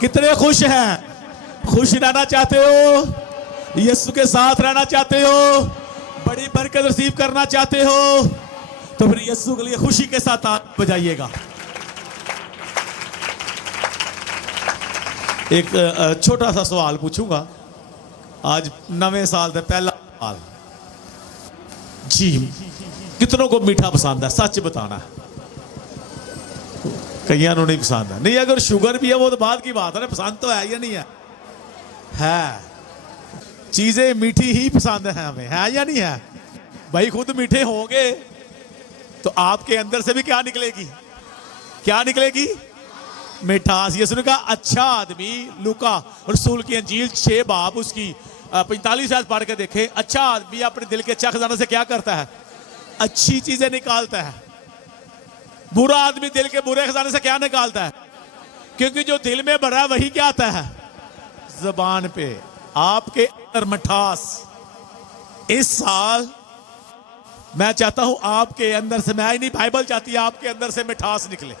कितने खुश हैं? खुश रहना चाहते हो? यीशु के साथ रहना चाहते हो? बड़ी बरकत रिसीव करना चाहते हो? तो फिर यीशु के लिए खुशी के साथ ताली बजाइएगा। एक छोटा सा सवाल पूछूंगा आज नवे साल से पहला सवाल जी, कितनों को मीठा पसंद है? सच बताना है। कईयों को नहीं पसंद है। नहीं, अगर शुगर भी है वो तो बात की बात है ना, पसंद तो है या नहीं है? है, चीजें मीठी ही पसंद है हमें, है या नहीं है? भाई खुद मीठे होंगे तो आपके अंदर से भी क्या निकलेगी? क्या निकलेगी? मिठास। यीशु ने कहा अच्छा आदमी, लूका रसूल की अंजील 6 बाब उसकी 45 आयत पढ़ के देखे, अच्छा आदमी अपने दिल के अच्छा खजाने से क्या करता है? अच्छी चीजें निकालता है। बुरा आदमी दिल के बुरे खजाने से क्या निकालता है? क्योंकि जो दिल में भरा वही क्या आता है? जबान पे। आपके अंदर मिठास। इस साल मैं चाहता हूं आपके अंदर से, मैं ही नहीं बाइबल चाहती है आपके अंदर से मिठास निकले।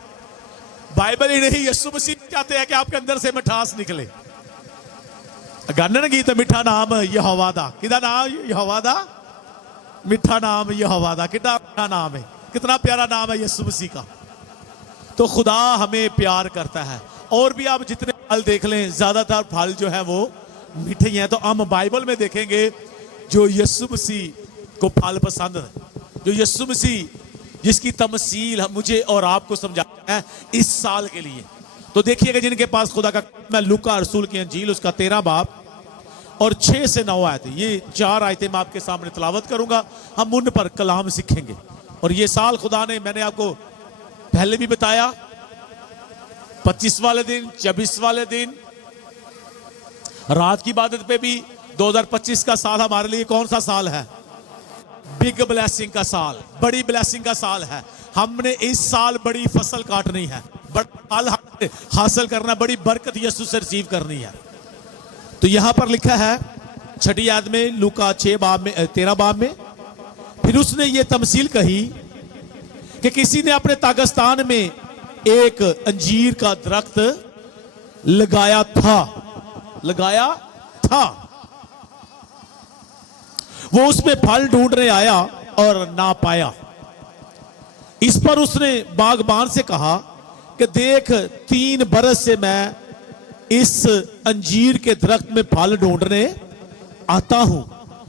बाइबल ही नहीं, यीशु मसीह चाहते हैं कि आपके अंदर से मिठास निकले। गाने गीत मिठा नाम यहोवा दा, किदा नाम यहोवा दा, मिठा नाम यहोवा दा, कितना मिठा नाम है, कितना प्यारा नाम है यीशु मसीह का। तो खुदा हमें प्यार करता है। और भी आप जितने फल देख लें, ज्यादातर फल जो है वो मीठे हैं। तो हम बाइबल में देखेंगे जो यीशु मसीह को फल पसंद है, जो यीशु मसीह जिसकी तमसील मुझे और आपको समझाना है इस साल के लिए। तो देखिएगा जिनके पास खुदा का, मैं लूका रसूल की अंजील उसका 13 बाब और 6 से 9 आयतें, ये 4 आयतें मैं आपके सामने तलावत करूंगा। हम उन पर कलाम सीखेंगे। और ये साल खुदा ने, मैंने आपको पहले भी बताया, 25 वाले दिन, 26 वाले दिन, रात की इबादत पे भी 2025 का साल हमारे लिए कौन सा साल है? बिग ब्लेसिंग का साल, बड़ी ब्लेसिंग का साल है। हमने इस साल बड़ी फसल काटनी है, बड़ा फल हासिल करना, बड़ी बरकत यीशु से रिसीव करनी है। तो यहां पर लिखा है 6 आयत में, लूका 6 बाब में, 13 बाब में, फिर उसने ये तमसील कही कि किसी ने अपने तागिस्तान में एक अंजीर का दरख्त लगाया था, लगाया था। वो उसमें फल ढूंढने आया और ना पाया। इस पर उसने बागबान से कहा कि देख, 3 बरस से मैं इस अंजीर के दरख्त में फल ढूंढने आता हूं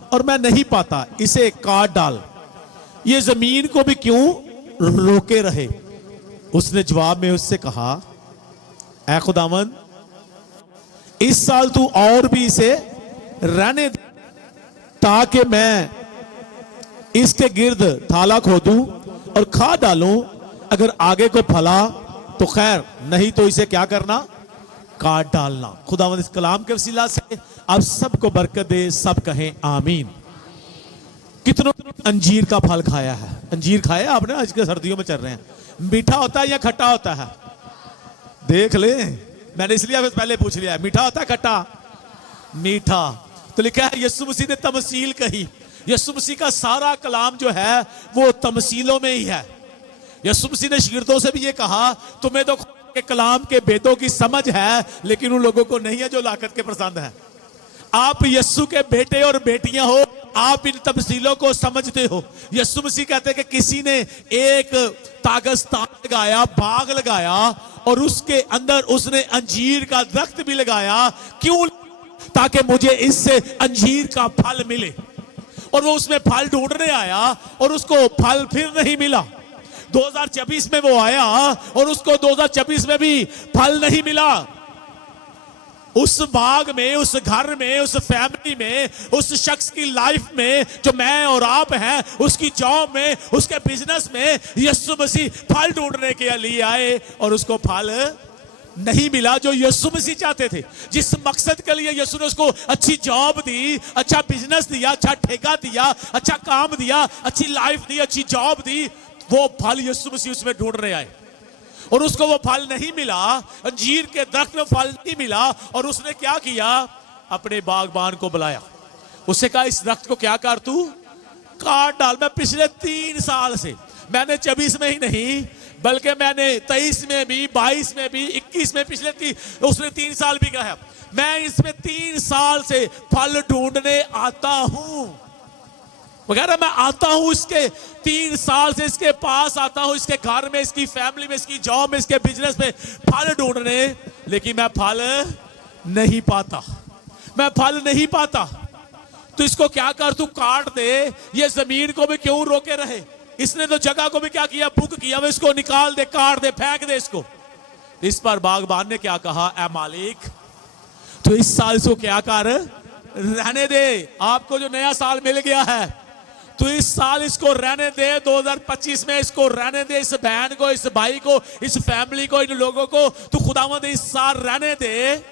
और मैं नहीं पाता, इसे काट डाल, ये जमीन को भी क्यों रोके रहे। उसने जवाब में उससे कहा, ऐ खुदावंद, इस साल तू और भी इसे रहने दे, ताकि मैं इसके गिर्द थाला खोदूं और खाद डालूं। अगर आगे को फला तो खैर, नहीं तो इसे क्या करना? काट डालना। खुदावंद इस कलाम के वसीला से आप सबको बरकत दे। सब कहें आमीन। कितनों अंजीर का फल खाया है? अंजीर खाया आपने? आज के सर्दियों में चल रहे हैं। मीठा होता है या खट्टा होता है? देख ले, मैंने इसलिए पहले पूछ लिया, मीठा होता है खट्टा? मीठा। तो लिखा है यीशु मसीह ने तमसील कही। यीशु मसीह का सारा कलाम जो है वो तमसीलों में ही है। यीशु मसीह ने शागिर्दों से भी ये कहा, तुम्हें तो के कलाम के भेदों की समझ है, लेकिन उन लोगों को नहीं है जो लाकत के पसंद है। आप यीशु के बेटे और बेटियां हो, आप इन तमसीलों को समझते हो। यीशु मसीह कहते हैं कि किसी ने एक तागिस्तान लगाया, बाग लगाया, और उसके अंदर उसने अंजीर का दरख्त भी लगाया। क्यों? ताकि मुझे इससे अंजीर का फल मिले। और वो उसमें फल ढूंढने आया और उसको फल फिर नहीं मिला। 2024 में वो आया और उसको 2024 में भी फल नहीं मिला। उस बाग में, उस घर में, उस फैमिली में, उस शख्स की लाइफ में जो मैं और आप हैं, उसकी जॉब में, उसके बिजनेस में यीशु मसीह फल ढूंढने के लिए आए और उसको फल नहीं मिला जो यीशु मसीह चाहते थे। जिस मकसद के लिए यीशु ने उसको अच्छी जॉब दी, अच्छा बिजनेस दिया, अच्छा ठेका दिया, अच्छा काम दिया, अच्छी लाइफ दी, अच्छी जॉब दी, वो फल यीशु मसीह उसमें ढूंढने आए और उसको वो फल नहीं मिला। अंजीर के दरख्त में फल नहीं मिला और उसने क्या किया? अपने बागबान को बुलाया। उससे कहा, इस दरख्त को क्या कर, तू काट डाल। मैं पिछले 3 साल से, मैंने 24 में ही नहीं, बल्कि मैंने 23 में भी, 22 में भी, 21 में, पिछले उसने 3 साल भी कहा, मैं इसमें 3 साल से फल ढूंढने आता हूं वगैरह। मैं आता हूं इसके 3 साल से इसके पास आता हूं, इसके घर में, इसकी फैमिली में, इसकी जॉब में, इसके बिजनेस में फल ढूंढने, लेकिन मैं फल नहीं पाता, मैं फल नहीं पाता। तो इसको क्या कर, तू काट दे, ये जमीन को भी क्यों रोके रहे, इसने तो जगह को भी क्या किया, बुक किया, वो इसको निकाल दे, काट दे, फेंक दे इसको। इस पर बागबान ने क्या कहा, ए मालिक तो इस साल इसको क्या कर, रहने दे, आपको जो नया साल मिल गया है तो इस साल इसको रहने दे, 2025 में इसको रहने दे, इस बहन को, इस भाई को, इस फैमिली को, इन लोगों को तू खुदावंद इस साल रहने दे।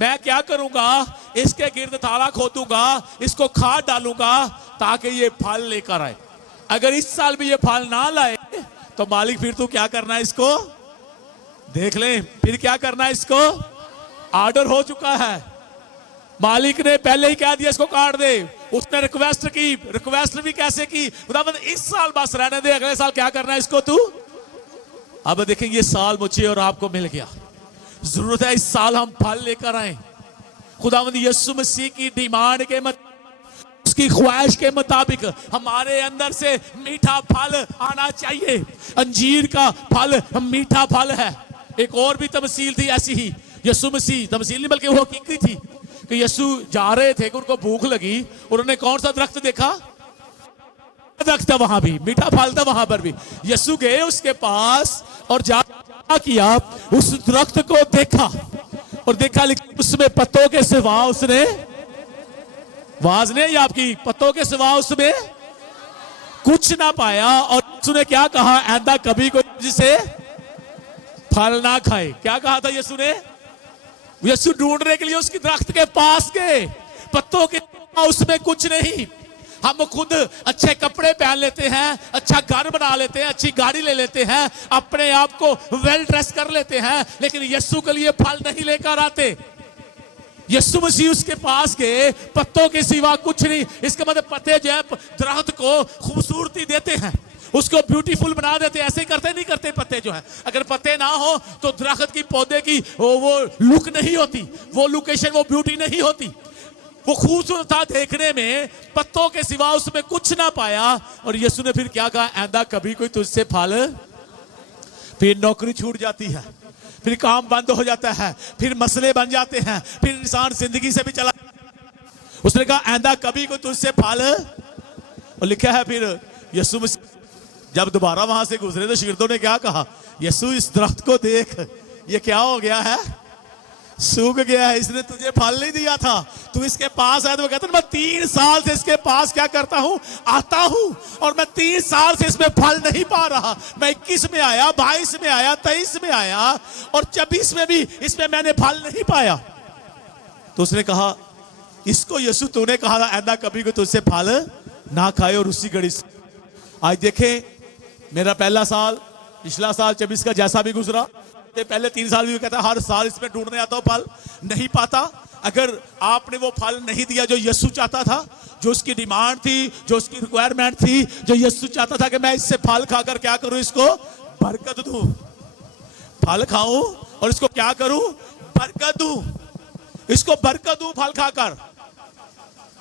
मैं क्या करूंगा, इसके गिर्द ताला खोदूंगा, इसको खाद डालूंगा ताकि ये फल लेकर आए। अगर इस साल भी ये फल ना लाए तो मालिक फिर तू क्या करना है, इसको देख ले, फिर क्या करना है, इसको ऑर्डर हो चुका है, मालिक ने पहले ही कह दिया इसको काट दे। उसने रिक्वेस्ट की, रिक्वेस्ट भी कैसे की, खुदावंद इस साल बस रहने दे, अगले साल क्या करना है इसको तू। अब देखें ये साल मुझे और आपको मिल गया, जरूरत है इस साल हम फल लेकर आए। खुदावंद यीशु मसीह की डिमांड के उसकी ख्वाहिश के मुताबिक हमारे अंदर से मीठा फल आना चाहिए। अंजीर का फल मीठा फल है। एक और भी तमसील थी ऐसी ही, यीशु मसीह, तमसील नहीं बल्कि वो हकीकत थी कि यीशु जा रहे थे कि उनको भूख लगी, उन्होंने कौन सा दरख्त देखा, दरख्त था वहां भी, मीठा फल था वहां पर भी। यीशु गए उसके पास और जा किया, उस दरख्त को देखा और देखा उसमें पत्तों के सिवा उसने, आवाज नहीं आपकी, पत्तों के सिवा उसमें कुछ ना पाया। और उसने क्या कहा, ऐंदा कभी कोई जिसे फल ना खाए। क्या कहा था यीशु ने, यीशु ढूंढने के लिए उसकी दरख्त के पास गए, पत्तों के उसमें कुछ नहीं। हम खुद अच्छे कपड़े पहन लेते हैं, अच्छा घर बना लेते हैं, अच्छी गाड़ी ले लेते हैं, अपने आप को वेल ड्रेस कर लेते हैं, लेकिन यीशु के लिए फल नहीं लेकर आते। यीशु मसीह उसके पास गए, पत्तों के सिवा कुछ नहीं। इसका मतलब पत्ते जो है दरख्त को खूबसूरती देते हैं, उसको ब्यूटीफुल बना देते हैं। ऐसे करते नहीं करते पत्ते जो है, अगर पत्ते ना हो तो दरख्त की पौधे की वो लुक नहीं होती, वो लोकेशन, वो ब्यूटी नहीं होती, वो खूबसूरत था देखने में, पत्तों के सिवा उसमें कुछ ना पाया। और यीशु ने फिर क्या कहा, ऐंदा कभी कोई तुझसे फल, फिर नौकरी छूट जाती है, फिर काम बंद हो जाता है, फिर मसले बन जाते हैं, फिर इंसान जिंदगी से भी चला। उसने कहा ऐंदा कभी कोई तुझसे फल, और लिखा है फिर यीशु मसीह जब दोबारा वहां से गुजरे तो शिगिर्दों ने क्या कहा, यीशु इस दरख्त को देख, ये क्या हो गया है, सूख गया है, इसने तुझे फल नहीं दिया था, तू इसके पास आया। तो वो कहता है मैं 3 साल से इसके पास क्या करता हूं, आता हूं, और मैं 3 साल से इसमें फल नहीं पा रहा। मैं 21 में आया, 22 में आया, 23 में आया, और 24 में भी इसमें मैंने फल नहीं पाया। तो उसने कहा, इसको यीशु तूने कहा था ऐंदा कभी को तुझसे फल ना खाए, और उसी घड़ी आज देखें मेरा पहला साल, पिछला साल 24 का जैसा भी गुजरा, पहले 3 साल भी कहता हर साल इसमें ढूंढने आता हूं, फल नहीं पाता। अगर आपने वो फल नहीं दिया जो यीशु चाहता था, जो उसकी डिमांड थी, जो उसकी रिक्वायरमेंट थी, जो यीशु चाहता था कि मैं इससे फल खाकर क्या करूं, इसको बरकत दूं, फल खाऊं और इसको क्या करूं, बरकत दूं, इसको बरकत दूं फल खाकर।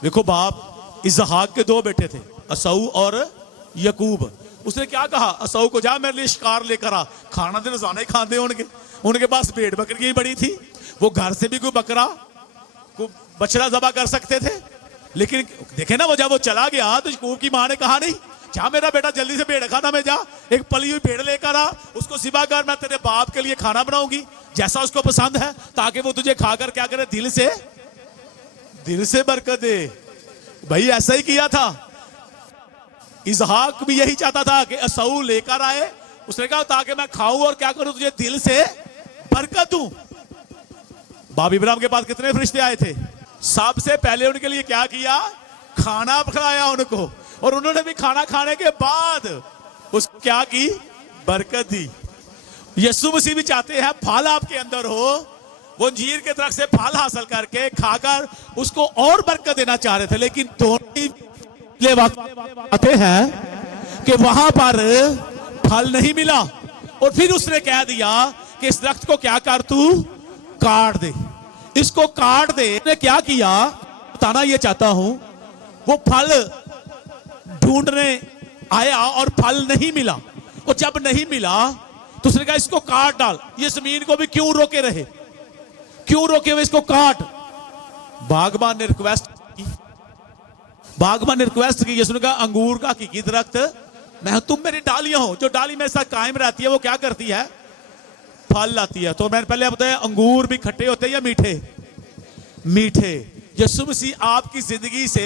देखो बाप इसहाक के 2 बेटे थे, असऊ और यकूब। उसने क्या कहा, असऊ को जा मेरे लिए शिकार लेकर आ, खाना तो रोजाना ही खाते होंगे, उनके पास भेड़ बकरी बड़ी थी, वो घर से भी कोई बकरा को बछड़ा ज़बा कर सकते थे। लेकिन देखे ना वो जब वो चला गया तो यकूब की माँ ने कहा नहीं, जा मेरा बेटा जल्दी से भेड़ खाना में जा, एक पली हुई भेड़ लेकर आ, उसको ज़िबा कर, मैं तेरे बाप के लिए खाना बनाऊंगी जैसा उसको पसंद है, ताकि वो तुझे खाकर क्या करे, दिल से बरकत दे। भाई ऐसा ही किया था, इसहाक भी यही चाहता था कि असऊ लेकर आए, उसने कहा ताकि मैं खाऊं और क्या करूं, तुझे दिल से बरकत दूं। बाप इब्राहिम के पास कितने फरिश्ते आए थे, सबसे पहले उनके लिए क्या किया, खाना खिलाया उनको, और उन्होंने भी खाना खाने के बाद उसको क्या की, बरकत दी। यीशु मसीह भी चाहते हैं फल आपके अंदर हो, वो अंजीर के दरख्त से फल हासिल करके खाकर उसको और बरकत देना चाह रहे थे, लेकिन दोनों आते हैं कि वहां पर फल नहीं मिला, और फिर उसने कह दिया कि इस दरख्त को क्या कर, तू काट दे, इसको काट दे। उसने क्या किया, बताना ये चाहता हूं, वो फल ढूंढने आया और फल नहीं मिला, और जब नहीं मिला तो उसने कहा इसको काट डाल, ये जमीन को भी क्यों रोके रहे, क्यों रोके हुए, इसको काट। बागबान ने रिक्वेस्ट की, बागबान ने रिक्वेस्ट की, उसने कहा अंगूर का की दरख्त मैं, तुम मेरी डालियां हो, जो डाली मेरे साथ कायम रहती है वो क्या करती है, फल लाती है। तो मैंने पहले बताया अंगूर भी खट्टे होते हैं या मीठे, मीठे। यीशु मसीह आपकी जिंदगी से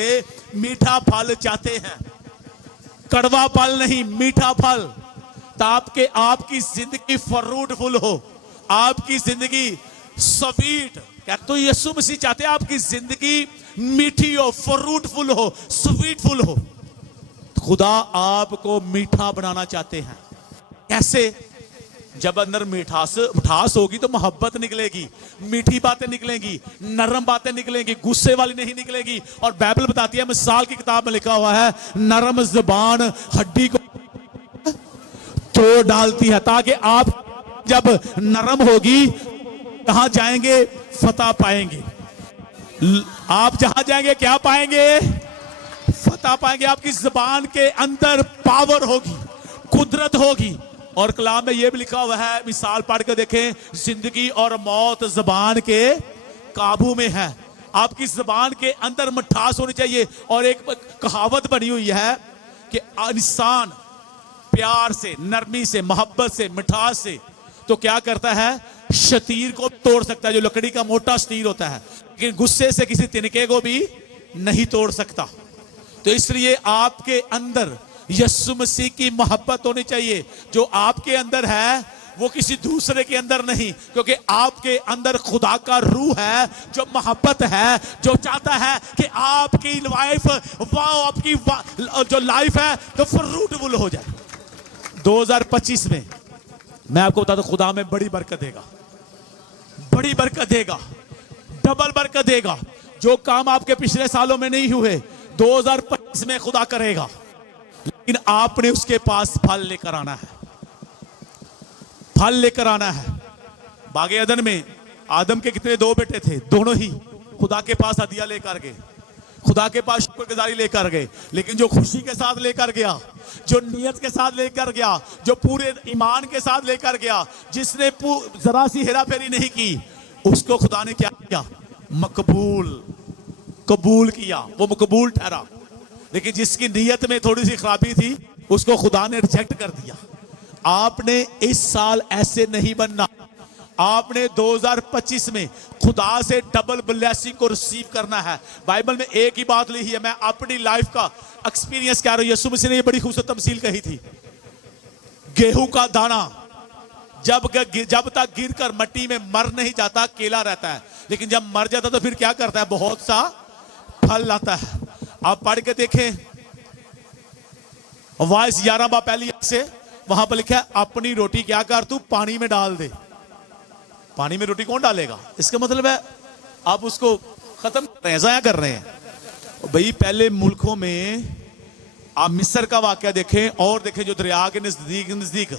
मीठा फल चाहते हैं, कड़वा फल नहीं, मीठा फल, ताकि आपकी जिंदगी फ्रूटफुल हो, आपकी जिंदगी स्वीट। तो यीशु मसीह चाहते हैं आपकी जिंदगी मीठी हो, फ्रूटफुल हो, स्वीटफुल हो। खुदा आपको मीठा बनाना चाहते हैं। कैसे? जब अंदर मिठास होगी तो मोहब्बत निकलेगी, मीठी बातें निकलेंगी, नरम बातें निकलेंगी, गुस्से वाली नहीं निकलेगी। और बाइबल बताती है, मिसाल की किताब में लिखा हुआ है, नरम जुबान हड्डी को तोड़ डालती है, ताकि आप जब नरम होगी कहां जाएंगे, फतह पाएंगे। आप जहां जाएंगे क्या पाएंगे, फतह पाएंगे। आपकी जुबान के अंदर पावर होगी, कुदरत होगी। और कलाम में यह भी लिखा हुआ है, मिसाल पढ़ के देखें, जिंदगी और मौत जुबान के काबू में है। आपकी जुबान के अंदर मिठास होनी चाहिए। और एक कहावत बनी हुई है कि इंसान प्यार से, नरमी से, मोहब्बत से, मिठास से तो क्या करता है, शतीर को तोड़ सकता है, जो लकड़ी का मोटा शतीर होता है, लेकिन गुस्से से किसी तिनके को भी नहीं तोड़ सकता। तो इसलिए आपके अंदर यीशु मसीह की मोहब्बत होनी चाहिए। जो आपके अंदर है वो किसी दूसरे के अंदर नहीं, क्योंकि आपके अंदर खुदा का रूह है, जो मोहब्बत है, जो चाहता है कि आपकी लाइफ, आपकी जो लाइफ है तो फ्रूटफुल हो जाए। 2025 में मैं आपको बता दूं, खुदा में बड़ी बरकत देगा, बड़ी बरकत देगा, डबल बरकत देगा। जो काम आपके पिछले सालों में नहीं हुए 2025 में खुदा करेगा, लेकिन आपने उसके पास फल लेकर आना है, फल लेकर आना है। बागे अदन में आदम के कितने, 2 बेटे थे, दोनों ही खुदा के पास हदिया लेकर गए, खुदा के पास शुक्रगुजारी लेकर गए। लेकिन जो खुशी के साथ लेकर गया, जो नियत के साथ लेकर गया, जो पूरे ईमान के साथ लेकर गया, जिसने जरा सी हेरा फेरी नहीं की, उसको खुदा ने क्या किया, कबूल किया, वो मकबूल ठहरा। लेकिन जिसकी नियत में थोड़ी सी खराबी थी, उसको खुदा ने रिजेक्ट कर दिया। आपने इस साल ऐसे नहीं बनना। आपने 2025 में खुदा से डबल ब्लेसिंग को रिसीव करना है। बाइबल में एक ही बात लिखी है, मैं अपनी लाइफ का एक्सपीरियंस कह रहा हूं। यीशु मसीह ने बड़ी खूबसूरत तमसील कही थी, गेहूं का दाना जब तक गिरकर मिट्टी में मर नहीं जाता, केला रहता है, लेकिन जब मर जाता तो फिर क्या करता है, बहुत सा फल लाता है। आप पढ़ के देखें, वाइस 11 बार पहली से वहां पर लिखा है, अपनी रोटी क्या कर, तू पानी में डाल दे। पानी में रोटी कौन डालेगा? इसका मतलब है आप उसको खत्म कर रहे हैं, ज़ाया कर रहे हैं। भाई पहले मुल्कों में आप मिस्र का वाकया देखें और देखें, जो दरिया के नजदीक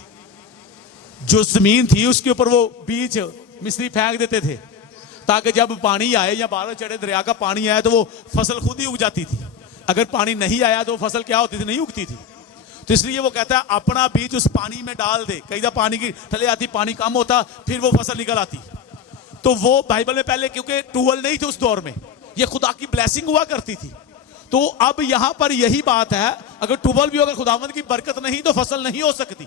जो जमीन थी उसके ऊपर वो बीज मिस्री फेंक देते थे, ताकि जब पानी आए या बादल चढ़े, दरिया का पानी आया तो वो फसल खुद ही उग जाती थी। अगर पानी नहीं आया तो फसल क्या होती थी, नहीं उगती थी। तो इसलिए वो कहता है अपना बीज उस पानी में डाल दे। कई दफा पानी की थले आती, पानी कम होता, फिर वो फसल निकल आती। तो वो बाइबल में पहले, क्योंकि ट्यूबवेल नहीं थे उस दौर में, ये खुदा की ब्लेसिंग हुआ करती थी। तो अब यहां पर यही बात है, अगर ट्यूबवेल भी, अगर खुदावंद की बरकत नहीं तो फसल नहीं हो सकती।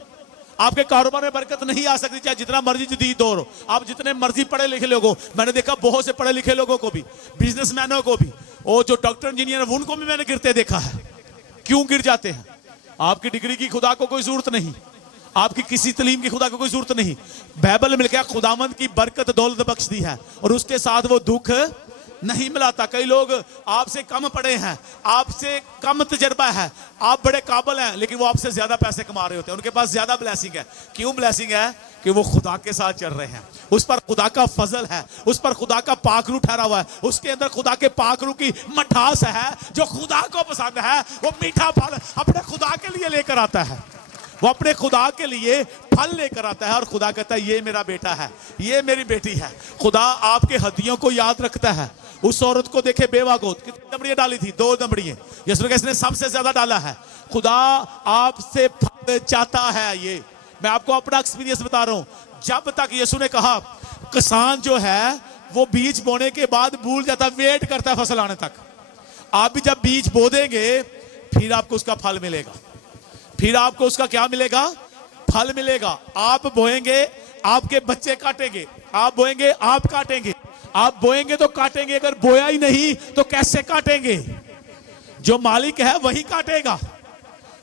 आपके कारोबार में बरकत नहीं आ सकती, चाहे जितना मर्जी जदीद दौर हो, आप जितने मर्जी पढ़े लिखे लोगों, मैंने देखा बहुत से पढ़े लिखे लोगों को भी, बिजनेसमैनों को भी, और जो डॉक्टर इंजीनियर है उनको भी मैंने गिरते देखा है। क्यों गिर जाते हैं? आपकी डिग्री की खुदा को कोई जरूरत नहीं, आपकी किसी तलीम की खुदा को कोई जरूरत नहीं। बाइबल में लिखा खुदावंद की बरकत दौलत बख्श दी है, और उसके साथ वो दुख नहीं मिलाता। कई लोग आपसे कम पढ़े हैं, आपसे कम तजर्बा है, आप बड़े काबिल हैं, लेकिन वो आपसे ज्यादा पैसे कमा रहे होते हैं, उनके पास ज्यादा ब्लेसिंग है। क्यों ब्लेसिंग है? कि वो खुदा के साथ चल रहे हैं, उस पर खुदा का फजल है, उस पर खुदा का पाकरू ठहरा हुआ है, उसके अंदर खुदा के पाकरू की मठास है। जो खुदा को पसंद है वो मीठा फल अपने खुदा के लिए लेकर आता है। वो अपने खुदा के लिए फल लेकर आता है और खुदा कहता है ये मेरा बेटा है, ये मेरी बेटी है। खुदा आपके हड्डियों को याद रखता है। उस औरत को देखे, बेवा को कितनी दमड़ियां डाली थी? 2 दमड़ियां। यीशु ने सबसे ज्यादा डाला है। खुदा आपसे फल चाहता है। ये मैं आपको अपना एक्सपीरियंस बता रहा हूं। जब तक यीशु ने कहा, किसान जो है वो बीज बोने के बाद भूल जाता, वेट करता है फसल आने तक। आप भी जब बीज बो देंगे फिर आपको उसका फल मिलेगा। फिर आपको उसका क्या मिलेगा? फल मिलेगा। आप बोएंगे, आपके बच्चे काटेंगे। आप बोएंगे, आप काटेंगे। आप बोएंगे तो काटेंगे। अगर बोया ही नहीं तो कैसे काटेंगे? जो मालिक है वही काटेगा,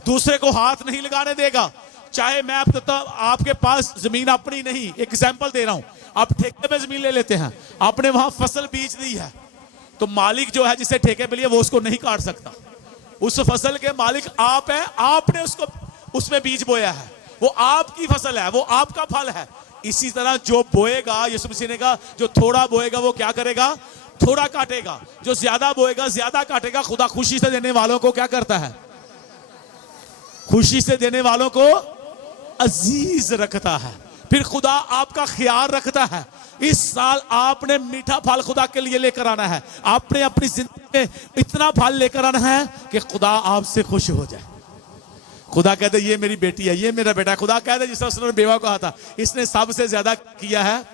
दूसरे को हाथ नहीं लगाने देगा। चाहे मैं आपके पास जमीन अपनी नहीं, एग्जाम्पल दे रहा हूं, आप ठेके में जमीन ले लेते हैं, आपने वहां फसल बीज दी है, तो मालिक जो है जिसे ठेके पे लिया वो उसको नहीं काट सकता। उस फसल के मालिक आप है, आपने उसको उसमें बीज बोया है, वो आपकी फसल है, वो आपका फल है। इसी तरह जो बोएगा, यीशु मसीह ने कहा जो थोड़ा बोएगा वो क्या करेगा? थोड़ा काटेगा। जो ज्यादा बोएगा ज्यादा काटेगा। खुदा खुशी से देने वालों को क्या करता है? खुशी से देने वालों को अजीज रखता है। फिर खुदा आपका ख्याल रखता है। इस साल आपने मीठा फल खुदा के लिए लेकर आना है। आपने अपनी जिंदगी में इतना फल लेकर आना है कि खुदा आपसे खुश हो जाए। खुदा कहते ये मेरी बेटी है, ये मेरा बेटा है। खुदा कहते जिस तरह उसने बेवा को कहा था, इसने सबसे ज्यादा किया है,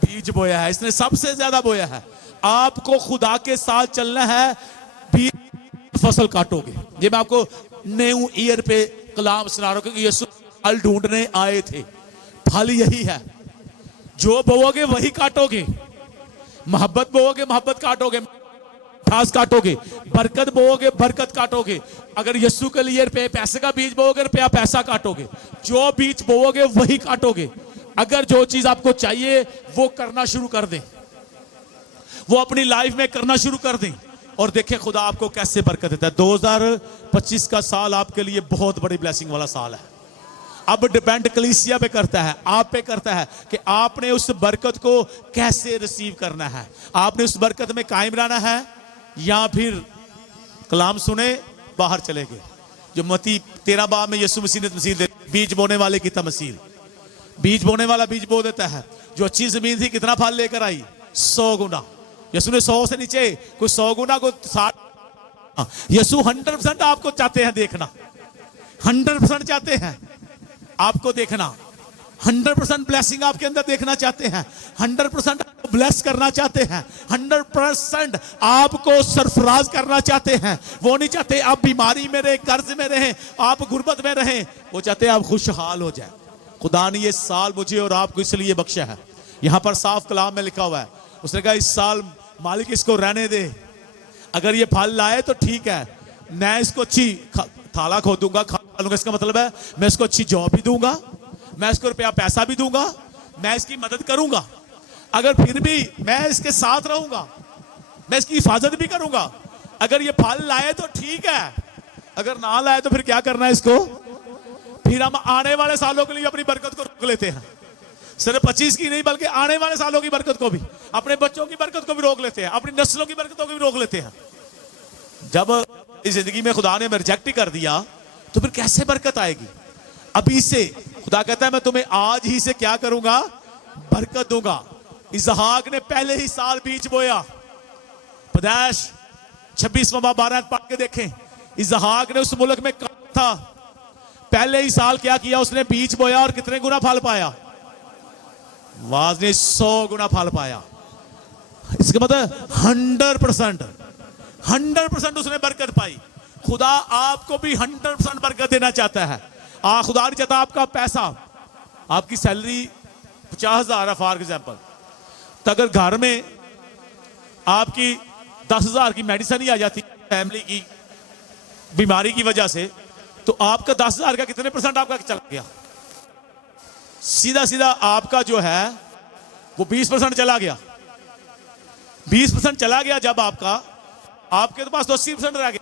बीज बोया है, इसने सबसे ज्यादा बोया है। आपको खुदा के साथ चलना है, बीज फसल काटोगे। ये मैं आपको न्यू ईयर पे कलाम सुना रहा हूं, क्योंकि यीशु फल ढूंढने आए थे। फल यही है, जो बोओगे वही काटोगे। मोहब्बत बोओगे मोहब्बत काटोगे, ठास काटोगे। बरकत बोओगे बरकत काटोगे। अगर यीशु के लिए पैसे का बीज बोओगे रुपया पैसा काटोगे। जो बीज बोओगे वही काटोगे। अगर जो चीज आपको चाहिए वो करना शुरू कर दें, वो अपनी लाइफ में करना शुरू कर दें, और देखें खुदा आपको कैसे बरकत देता है। 2025 का साल आपके लिए बहुत बड़ी ब्लेसिंग वाला साल है। अब डिपेंड कलीसिया पे करता है, आप पे करता है कि आपने उस बरकत को कैसे रिसीव करना है। आपने उस बरकत में कायम रहना है या फिर कलाम सुने बाहर चले गए। जो मती 13 बाब में यीशु मसीह ने तमसील दे, बीज बोने वाले की तमसील। बीज बोने वाला बीज बो देता है। जो अच्छी जमीन थी कितना फल लेकर आई? 100 गुना। यीशु ने 100 से नीचे कोई 100 गुना को 60। यीशु 100% आपको चाहते हैं देखना, 100% चाहते हैं आपको देखना, 100% ब्लेसिंग आपके अंदर देखना चाहते हैं, 100% आपको ब्लेस करना चाहते हैं, 100% आपको सरफराज करना चाहते हैं। वो नहीं चाहते आप बीमारी में रहे, कर्ज में रहे, आप गुर्बत में रहे। वो चाहते हैं आप खुशहाल हो जाए। खुदा ने ये साल मुझे और आपको इसलिए बख्शा है। यहां पर साफ कलाम में लिखा हुआ है, उसने कहा इस साल मालिक इसको रहने दे। अगर ये फल लाए तो ठीक है, मैं इसको अच्छी थाला खोदूंगा, खा लूंगा। इसका मतलब है मैं इसको अच्छी जॉब भी दूंगा, मैं इसको रुपया पैसा भी दूंगा, मैं इसकी मदद करूंगा। अगर फिर भी मैं इसके साथ रहूंगा, मैं इसकी हिफाजत भी करूंगा। अगर ये फल लाए तो ठीक है, अगर ना लाए तो फिर क्या करना है इसको? फिर हम आने वाले सालों के लिए अपनी बरकत को रोक लेते हैं। सिर्फ 25 की नहीं बल्कि आने वाले सालों की बरकत को भी, अपने बच्चों की बरकत को भी रोक लेते हैं, अपनी नस्लों की बरकतों को भी रोक लेते हैं। जब इस जिंदगी में खुदा ने रिजेक्ट ही कर दिया तो फिर कैसे बरकत आएगी? अभी से खुदा कहता है मैं तुम्हें आज ही से क्या करूंगा? बरकत दूंगा। इसहाक ने पहले ही साल बीज बोया। पैदाइश 26वां 12 पढ़ के देखें। इसहाक ने उस मुल्क में काम था, पहले ही साल क्या किया? उसने बीज बोया और कितने गुना फल पाया? वाज ने 100 गुना फल पाया। इसका मतलब 100% उसने बरकत पाई। खुदा आपको भी 100% बरकत देना चाहता है। खुदा नहीं चाहता आपका पैसा, आपकी सैलरी 50,000 है फॉर एग्जाम्पल, तो अगर घर में आपकी 10,000 की मेडिसिन ही आ जाती फैमिली की बीमारी की वजह से, तो आपका 10,000 का कितने % आपका चला गया? सीधा सीधा आपका जो है वो 20% चला गया। 20% चला गया जब आपके तो पास तो 80% रह गया।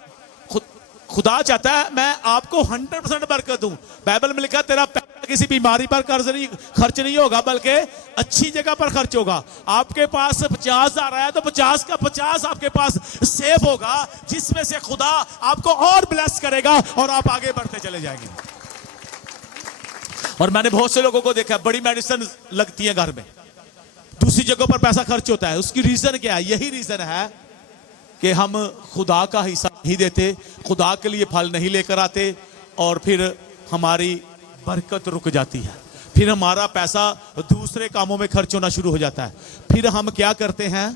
खुदा चाहता है मैं आपको 100% बरकत दूं। बाइबल में लिखा तेरा पैसा किसी बीमारी पर खर्च नहीं होगा, बल्कि अच्छी जगह पर खर्च होगा। आपके पास 50,000 आया तो 50 का 50 आपके पास सेफ होगा, जिसमें से खुदा आपको और ब्लेस करेगा और आप आगे बढ़ते चले जाएंगे। और मैंने बहुत से लोगों को देखा है, बड़ी मेडिसिन लगती है घर में, दूसरी जगहों पर पैसा खर्च होता है। उसकी रीजन क्या है? यही रीजन है कि हम खुदा का हिस्सा नहीं देते, खुदा के लिए फल नहीं लेकर आते, और फिर हमारी बरकत रुक जाती है, फिर हमारा पैसा दूसरे कामों में खर्च होना शुरू हो जाता है। फिर हम क्या करते हैं?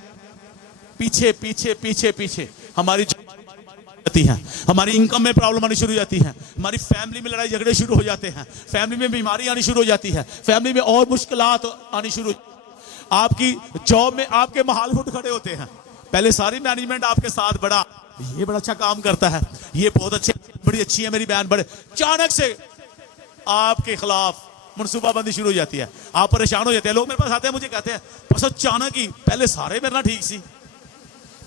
पीछे पीछे पीछे पीछे हमारी जाती है, हमारी इनकम में प्रॉब्लम आनी शुरू हो जाती है, हमारी फैमिली में लड़ाई झगड़े शुरू हो जाते हैं, फैमिली में बीमारी आनी शुरू हो जाती है, फैमिली में और मुश्किलात आनी शुरू, आपकी जॉब में आपके महाल उठ खड़े होते हैं। पहले सारी मैनेजमेंट आपके साथ बड़ा, ये बड़ा अच्छा काम करता है, ये बहुत अच्छे, बड़ी अच्छी है मेरी बहन, बड़े, अचानक से आपके खिलाफ मनसूबाबंदी शुरू हो जाती है, आप परेशान हो जाते हैं। लोग मेरे पास आते हैं, मुझे कहते हैं बस अचानक ही, पहले सारे मेरे ना ठीक सी,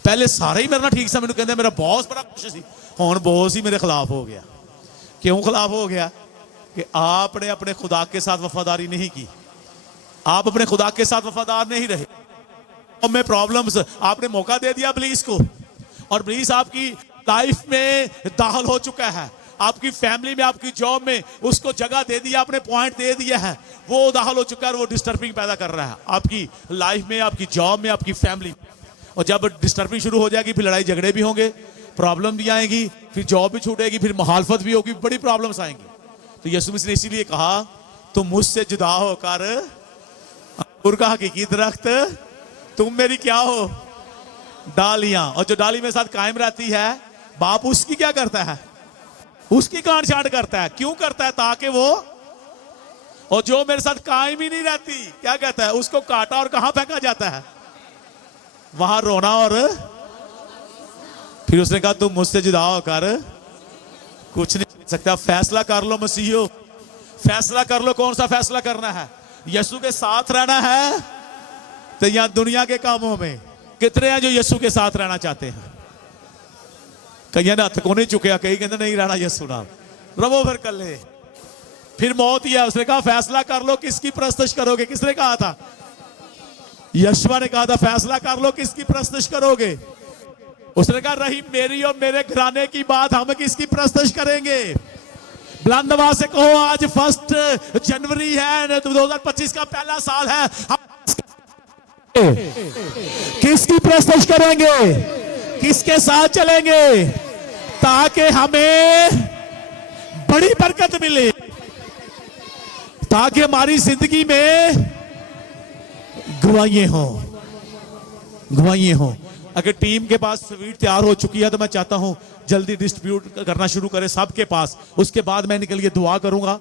पहले सारे ही मेरे ना ठीक सा, मैंने कहते मेरा बॉस बड़ा खुश सी, हुण बॉस ही मेरे खिलाफ हो गया। क्यों खिलाफ हो गया? कि आपने अपने खुदा के साथ वफादारी नहीं की, आप अपने खुदा के साथ वफादार नहीं रहे, में प्रॉब्लम्स, आपने मौका दे दिया इब्लीस को, और इब्लीस आपकी लाइफ में दाखिल हो चुका है, आपकी फैमिली में, आपकी जॉब में उसको जगह दे दिया, आपने पॉइंट दे दिया है, वो दाखिल हो चुका है, वो डिस्टर्बिंग पैदा कर रहा है आपकी लाइफ में, आपकी जॉब में, आपकी फैमिली में। और जब डिस्टर्बिंग शुरू हो जाएगी, फिर लड़ाई झगड़े भी होंगे, प्रॉब्लम भी आएगी, फिर जॉब भी छूटेगी, फिर मुखालफत भी होगी, बड़ी प्रॉब्लम्स आएंगी। तो यीशु मसीह ने इसीलिए कहा तुम मुझसे जुदा होकर अंगूर का हकीकी दरख्त, तुम मेरी क्या हो? डालियां। और जो डाली मेरे साथ कायम रहती है, बाप उसकी क्या करता है? उसकी काट छांट करता है। क्यों करता है? ताकि वो, और जो मेरे साथ कायम ही नहीं रहती, क्या कहता है? उसको काटा और कहां फेंका जाता है? वहां रोना, और फिर उसने कहा तुम मुझसे जुदा होकर कुछ नहीं कर सकता। फैसला कर लो मसीहो, फैसला कर लो। कौन सा फैसला करना है? यीशु के साथ रहना है तो यहां दुनिया के कामों में? कितने हैं जो यीशु के साथ रहना चाहते हैं? कई ने हथ को नहीं चुकया, कई कहते नहीं रहना यीशु नाल, रवो फिर कल्ले। फिर मौत ही है। उसने कहा फैसला कर लो किसकी परस्तिश करोगे। किसने कहा था? यशवा ने कहा था फैसला कर लो किसकी परस्तिश करोगे। उसने कहा रही मेरी और मेरे घराने की बात, हम किसकी परस्तिश करेंगे? बुलंद आवाज से कहो आज 1 जनवरी है, 2025 का पहला साल है, हम किसकी परस्तिश करेंगे? किसके साथ चलेंगे ताकि हमें बड़ी बरकत मिले, ताकि हमारी जिंदगी में गवाहियां हो, गवाहियां हो। अगर टीम के पास स्वीट तैयार हो चुकी है तो मैं चाहता हूं जल्दी डिस्ट्रीब्यूट करना शुरू करें सबके पास। उसके बाद मैं निकल के दुआ करूंगा।